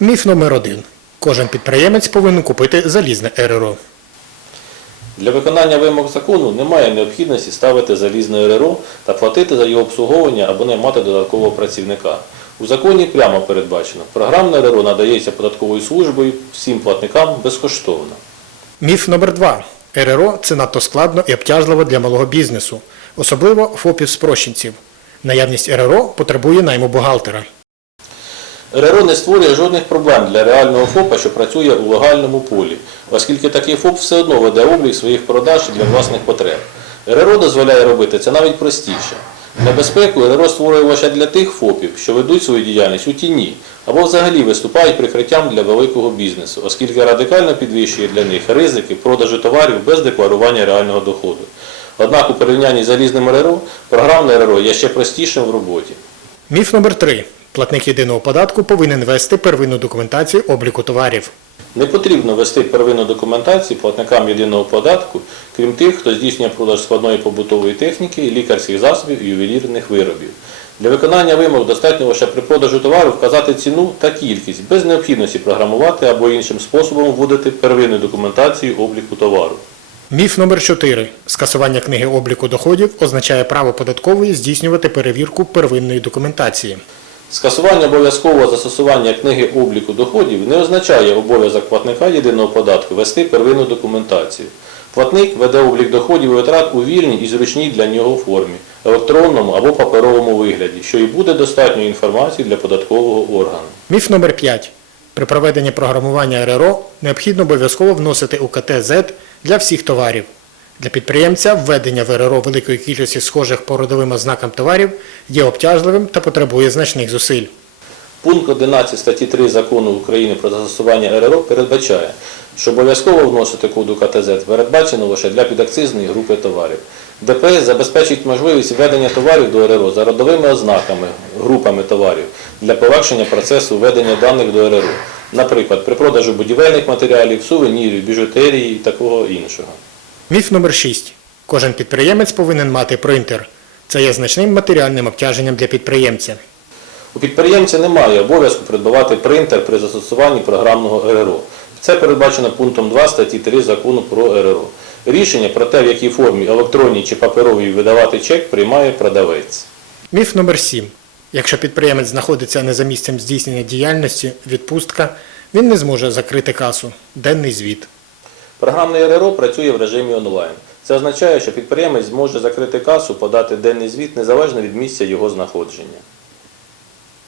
Міф номер один. Кожен підприємець повинен купити залізне РРО. Для виконання вимог закону немає необхідності ставити залізне РРО та платити за його обслуговування або наймати додаткового працівника. У законі прямо передбачено, програмне РРО надається податковою службою всім платникам безкоштовно. Міф номер два. РРО – це надто складно і обтяжливо для малого бізнесу, особливо ФОПів-спрощенців. Наявність РРО потребує найму бухгалтера. РРО не створює жодних проблем для реального ФОПа, що працює у легальному полі, оскільки такий ФОП все одно веде облік своїх продаж для власних потреб. РРО дозволяє робити це навіть простіше. Небезпеку РРО створює лише для тих ФОПів, що ведуть свою діяльність у тіні, або взагалі виступають прикриттям для великого бізнесу, оскільки радикально підвищує для них ризики продажу товарів без декларування реального доходу. Однак у порівнянні з залізним РРО, програмне РРО є ще простішим в роботі. Міф номер три. Платник єдиного податку повинен вести первинну документацію обліку товарів. Не потрібно вести первинну документацію платникам єдиного податку, крім тих, хто здійснює продаж складної побутової техніки, лікарських засобів і ювелірних виробів. Для виконання вимог достатньо лише при продажу товару вказати ціну та кількість, без необхідності програмувати або іншим способом вводити первинну документацію обліку товару. Міф номер 4. Скасування книги обліку доходів означає право податкової здійснювати перевірку первинної документації. Скасування обов'язкового застосування книги обліку доходів не означає обов'язок платника єдиного податку вести первинну документацію. Платник веде облік доходів і витрат у вільній і зручній для нього формі, електронному або паперовому вигляді, що і буде достатньою інформацією для податкового органу. Міф номер 5. При проведенні програмування РРО необхідно обов'язково вносити УКТ Z для всіх товарів. Для підприємця введення в РРО великої кількості схожих по родовим ознакам товарів є обтяжливим та потребує значних зусиль. Пункт 11 статті 3 Закону України про застосування РРО передбачає, що обов'язково вносити код УКТЗ передбачено лише для підакцизної групи товарів. ДПС забезпечить можливість введення товарів до РРО за родовими ознаками, групами товарів для полегшення процесу введення даних до РРО, наприклад, при продажу будівельних матеріалів, сувенірів, біжутерії і такого іншого. Міф номер 6. Кожен підприємець повинен мати принтер. Це є значним матеріальним обтяженням для підприємця. У підприємця немає обов'язку придбавати принтер при застосуванні програмного РРО. Це передбачено пунктом 2 статті 3 закону про РРО. Рішення про те, в якій формі електронній чи паперовій видавати чек, приймає продавець. Міф номер 7. Якщо підприємець знаходиться не за місцем здійснення діяльності, відпустка, він не зможе закрити касу. Денний звіт. Програмний РРО працює в режимі онлайн. Це означає, що підприємець зможе закрити касу, подати денний звіт незалежно від місця його знаходження.